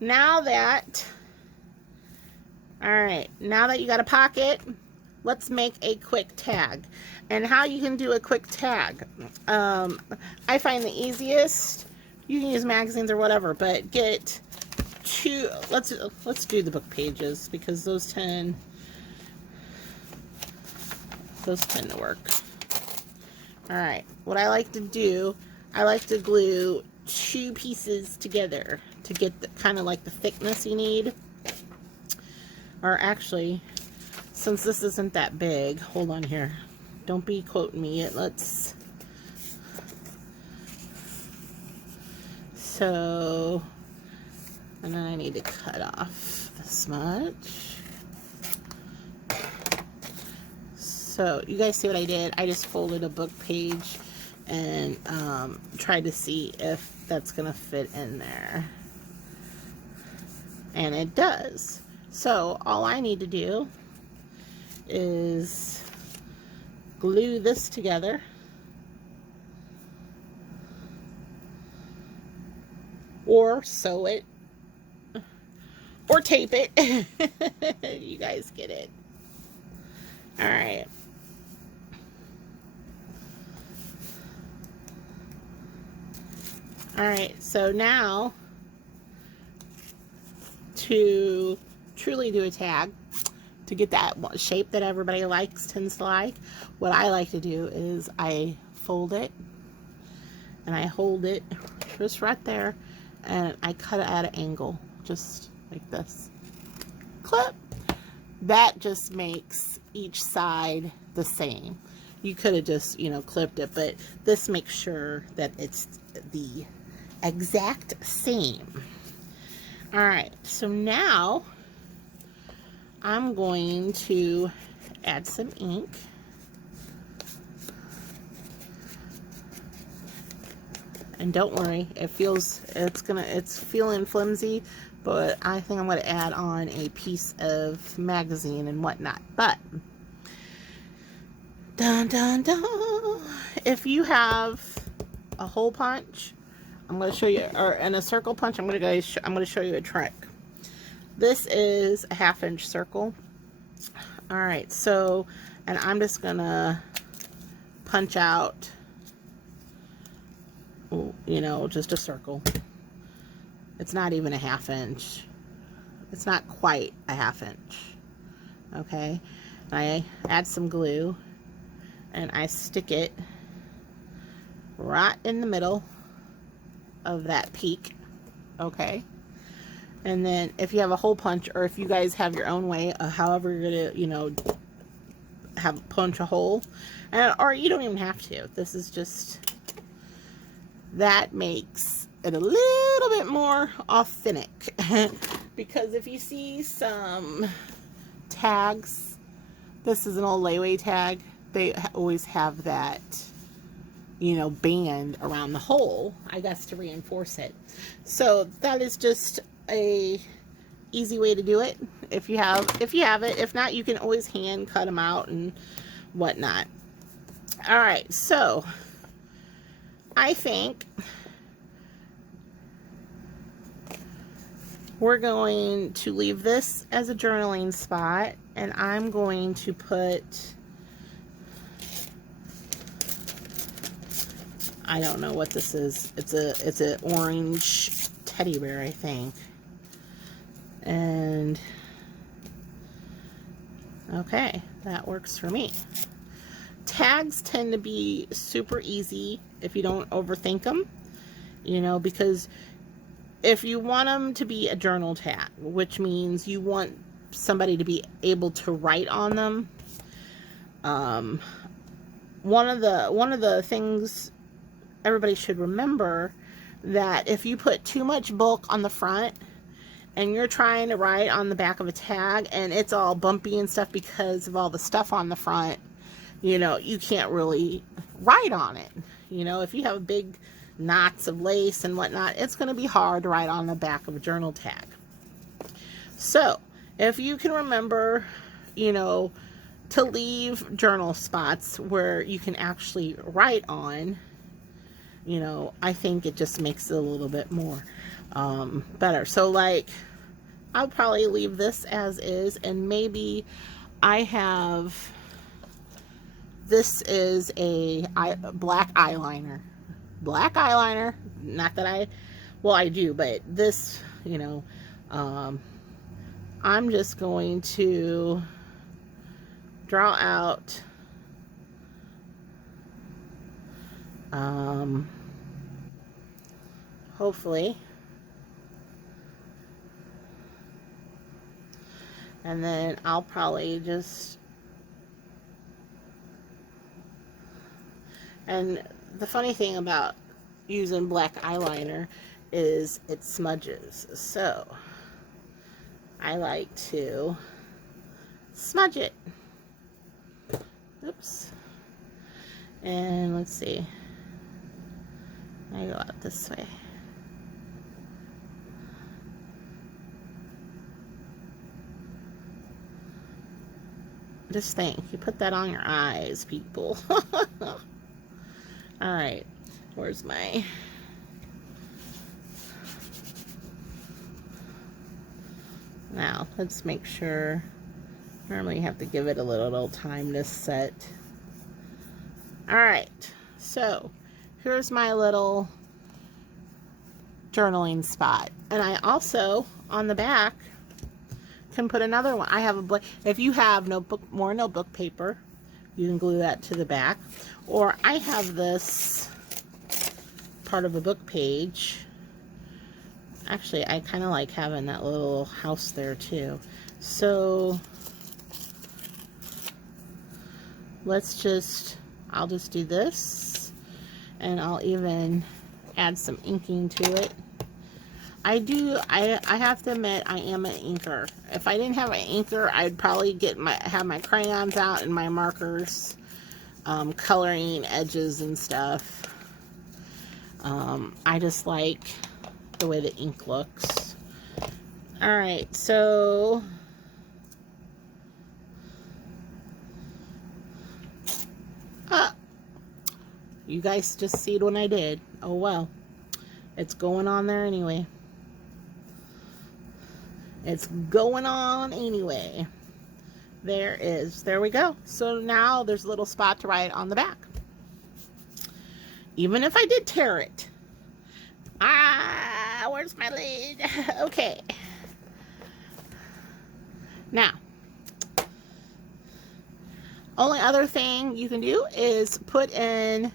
now that you got a pocket, let's make a quick tag. And how you can do a quick tag, I find the easiest, you can use magazines or whatever, but get 2, let's do the book pages, because those tend to work. Alright, what I like to do, I like to glue 2 pieces together to get the, kind of like the thickness you need. Or actually, since this isn't that big, hold on here. Don't be quoting me yet. So, and then I need to cut off this much. So, you guys see what I did? I just folded a book page and tried to see if that's going to fit in there. And it does. So all I need to do is glue this together. Or sew it. Or tape it. You guys get it. Alright. Alright, so now to truly do a tag, to get that shape that everybody tends to like, what I like to do is I fold it and I hold it just right there and I cut it at an angle, just like this. Clip. That just makes each side the same. You could have just, you know, clipped it, but this makes sure that it's the exact same. All right, so now I'm going to add some ink. And don't worry, it's feeling flimsy, but I think I'm going to add on a piece of magazine and whatnot. But dun dun dun, if you have a hole punch, I'm going to show you, or in a circle punch, I'm going to show you a trick. This is a 1/2 inch circle. All right, so, and I'm just going to punch out, you know, just a circle. It's not even a 1/2 inch. It's not quite a 1/2 inch. Okay, I add some glue and I stick it right in the middle of that peak. Okay, and then if you have a hole punch, or if you guys have your own way of however you're gonna, you know, punch a hole, or you don't even have to. This is just, that makes it a little bit more authentic. Because if you see some tags, this is an old layaway tag, they always have that, you know, band around the hole, I guess, to reinforce it. So that is just a easy way to do it. If you have it. If not, you can always hand cut them out and whatnot. All right, so I think we're going to leave this as a journaling spot, and I'm going to put, I don't know what this is. It's an orange teddy bear, I think. And okay, that works for me. Tags tend to be super easy if you don't overthink them, you know, because if you want them to be a journal tag, which means you want somebody to be able to write on them, one of the things everybody should remember, that if you put too much bulk on the front and you're trying to write on the back of a tag and it's all bumpy and stuff because of all the stuff on the front, you know, you can't really write on it. You know, if you have big knots of lace and whatnot, it's going to be hard to write on the back of a journal tag. So if you can remember, you know, to leave journal spots where you can actually write on, you know, I think it just makes it a little bit more better. So like, I'll probably leave this as is, and maybe I have, this is a black eyeliner. Black eyeliner, not that well, I do, but this, you know, I'm just going to draw out hopefully, and then I'll probably just, and the funny thing about using black eyeliner is it smudges, so I like to smudge it. Oops. And let's see, I go out this way. Just think, you put that on your eyes, people. Alright, where's my... Now, let's make sure... Normally you have to give it a little time to set. Alright, so here's my little journaling spot. And I also, on the back, can put another one. I have a if you have more notebook paper, you can glue that to the back. Or I have this part of a book page. Actually, I kind of like having that little house there too. So I'll just do this, and I'll even add some inking to it. I have to admit, I am an inker. If I didn't have an inker, I'd probably have my crayons out and my markers, coloring edges and stuff. I just like the way the ink looks. Alright, so you guys just see what I did. Oh well. It's going on there anyway. It's going on anyway. There we go. So now there's a little spot to write on the back. Even if I did tear it. Where's my lid? Okay. Now, only other thing you can do is put in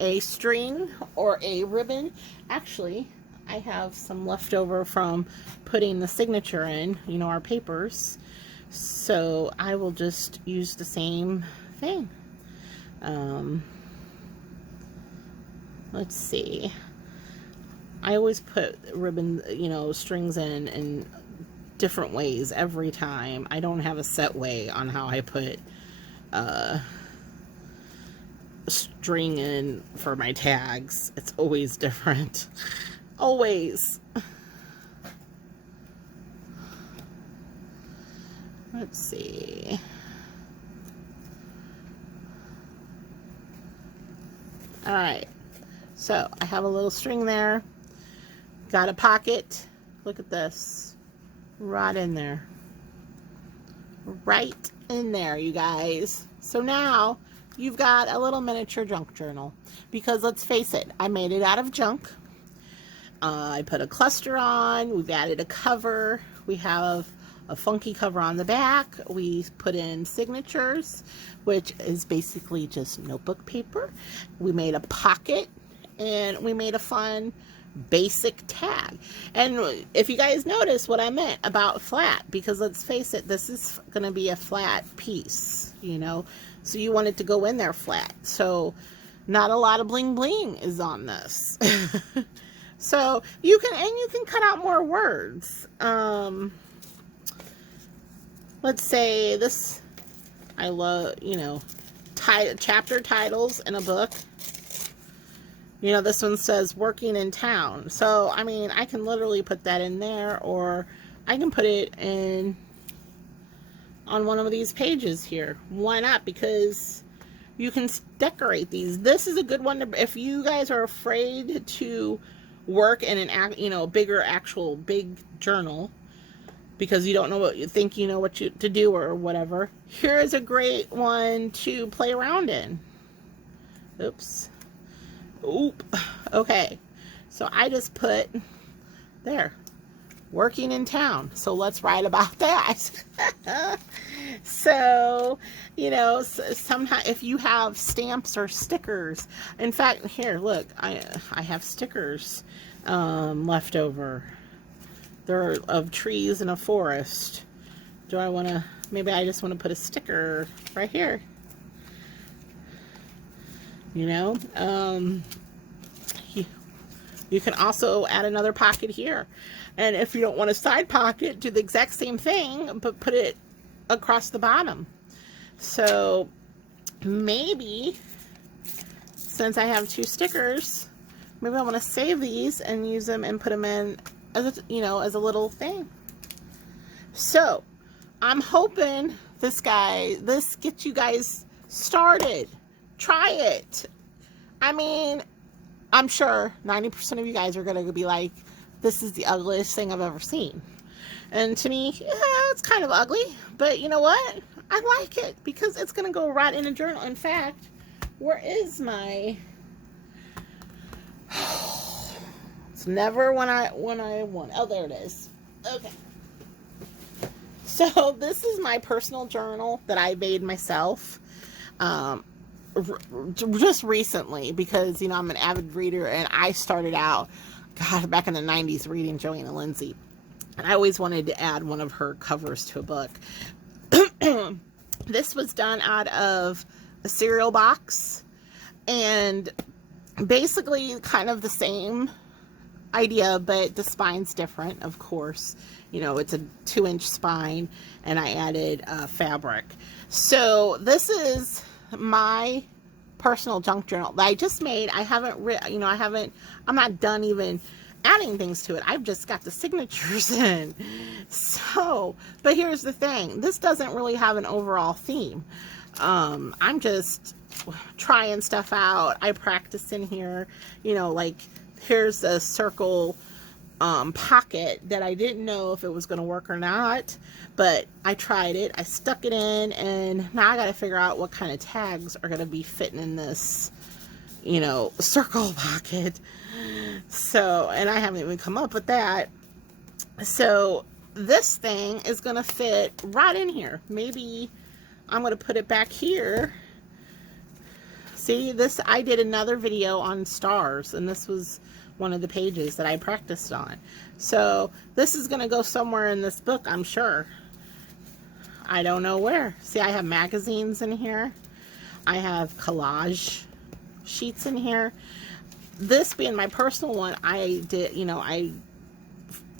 a string or a ribbon. Actually, I have some leftover from putting the signature in, you know, our papers. So I will just use the same thing. Let's see. I always put ribbon, you know, strings in different ways every time. I don't have a set way on how I put string in for my tags. It's always different. Always. Let's see. Alright. So, I have a little string there. Got a pocket. Look at this. Right in there. Right in there, you guys. So now, you've got a little miniature junk journal. Because let's face it, I made it out of junk. I put a cluster on. We've added a cover. We have a funky cover on the back. We put in signatures, which is basically just notebook paper. We made a pocket, and we made a fun basic tag. And if you guys notice what I meant about flat, because let's face it, this is going to be a flat piece, you know, so you want it to go in there flat. So not a lot of bling bling is on this. So you can cut out more words. Let's say this, I love, you know, chapter titles in a book. You know, this one says working in town. So, I mean, I can literally put that in there, or I can put it in on one of these pages here. Why not? Because you can decorate these. This is a good one to, if you guys are afraid to work in an, you know, bigger actual big journal, because you don't know what you think you know what to do or whatever. Here is a great one to play around in. Oops. Oop. Okay. So I just put there, working in town. So let's write about that. So, you know, somehow if you have stamps or stickers, in fact, here, look, I have stickers left over. They're of trees in a forest. Do I want to, maybe I just want to put a sticker right here. You know, you can also add another pocket here. And if you don't want a side pocket, do the exact same thing, but put it across the bottom. So maybe, since I have 2 stickers, maybe I want to save these and use them and put them in as a, you know, as a little thing. So I'm hoping this gets you guys started. Try it. I mean, I'm sure 90% of you guys are going to be like, this is the ugliest thing I've ever seen. And to me, yeah, it's kind of ugly. But you know what? I like it because it's going to go right in a journal. In fact, where is my... It's never when I want. Oh, there it is. Okay. So this is my personal journal that I made myself. Just recently, because, you know, I'm an avid reader, and I started out, God, back in the 90s reading Joanna Lindsay. And I always wanted to add one of her covers to a book. This was done out of a cereal box, and basically kind of the same idea, but the spine's different, of course. You know, it's a 2-inch spine, and I added fabric. So this is my personal junk journal that I just made. I haven't I'm not done even adding things to it. I've just got the signatures in. So, but here's the thing. This doesn't really have an overall theme. I'm just trying stuff out. I practice in here, you know, like here's a circle pocket that I didn't know if it was going to work or not, but I tried it. I stuck it in, and now I got to figure out what kind of tags are going to be fitting in this, you know, circle pocket. So, and I haven't even come up with that. So this thing is going to fit right in here. Maybe I'm going to put it back here. See, this, I did another video on stars, and this was one of the pages that I practiced on. So this is going to go somewhere in this book, I'm sure. I don't know where. See, I have magazines in here. I have collage sheets in here. This being my personal one, I did, you know, I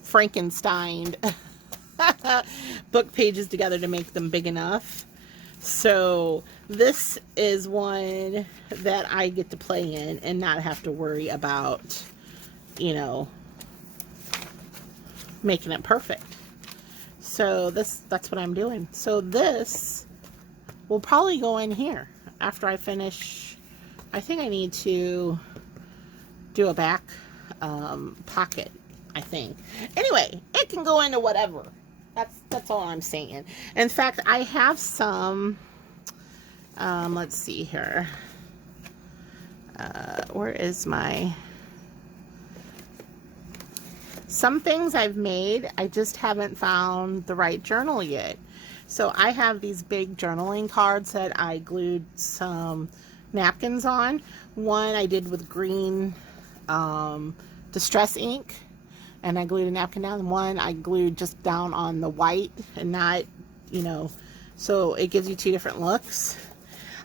Frankensteined book pages together to make them big enough. So this is one that I get to play in and not have to worry about, you know, making it perfect. So that's what I'm doing. So this will probably go in here after I finish. I think I need to do a back pocket, I think. Anyway, it can go into whatever. That's all I'm saying. In fact, I have some, let's see here. Where is my... Some things I've made, I just haven't found the right journal yet. So I have these big journaling cards that I glued some napkins on. One I did with green distress ink, and I glued a napkin down. One I glued just down on the white and not, you know, so it gives you two different looks.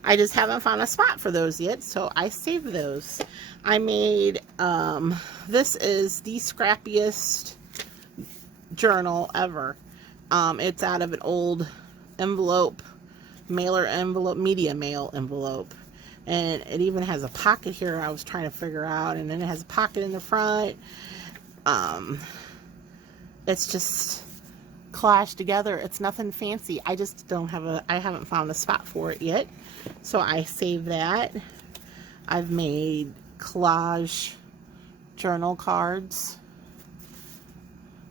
I just haven't found a spot for those yet, so I saved those. I made, this is the scrappiest journal ever. It's out of an old envelope, mailer envelope, media mail envelope. And it even has a pocket here I was trying to figure out, and then it has a pocket in the front. It's just collaged together. It's nothing fancy. I just don't have I haven't found a spot for it yet. So I saved that. I've made collage journal cards,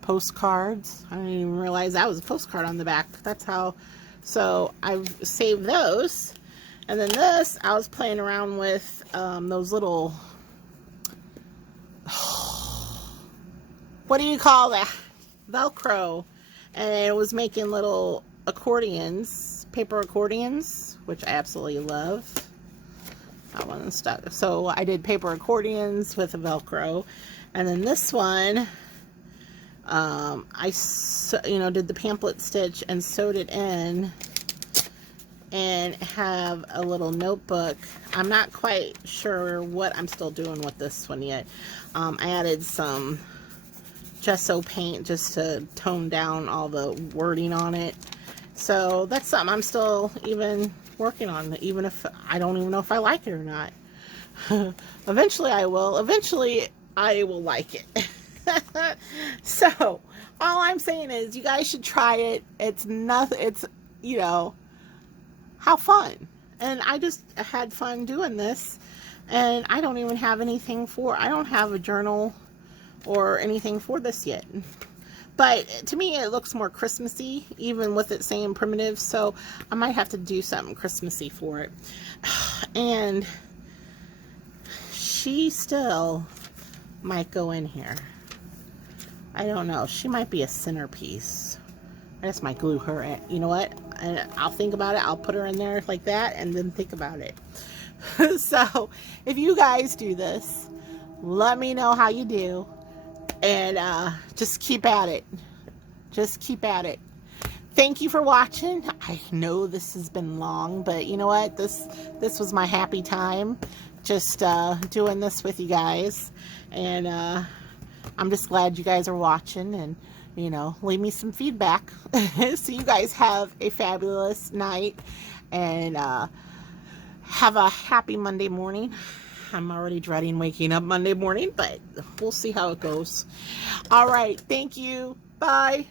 postcards. I didn't even realize that was a postcard on the back. That's how. So I've saved those. And then this, I was playing around with those little, what do you call that? Velcro. And it was making little accordions, paper accordions, which I absolutely love. That one stuck. So I did paper accordions with a Velcro. And then this one, I did the pamphlet stitch and sewed it in and have a little notebook. I'm not quite sure what I'm still doing with this one yet. I added some gesso paint just to tone down all the wording on it. So that's something I'm still even working on, even if I don't even know if I like it or not. Eventually I will. Eventually I will like it. So all I'm saying is you guys should try it. It's nothing. It's, you know, have fun. And I just had fun doing this. And I don't even have anything I don't have a journal or anything for this yet. But to me, it looks more Christmassy, even with it saying primitive. So I might have to do something Christmassy for it. And she still might go in here. I don't know. She might be a centerpiece. I just might glue her in. You know what? And I'll think about it. I'll put her in there like that and then think about it. So if you guys do this, let me know how you do. And just keep at it. Just keep at it. Thank you for watching. I know this has been long, but you know what? This was my happy time. Just doing this with you guys. And I'm just glad you guys are watching, and you know, leave me some feedback. So you guys have a fabulous night, and have a happy Monday morning. I'm already dreading waking up Monday morning, but we'll see how it goes. All right. Thank you. Bye.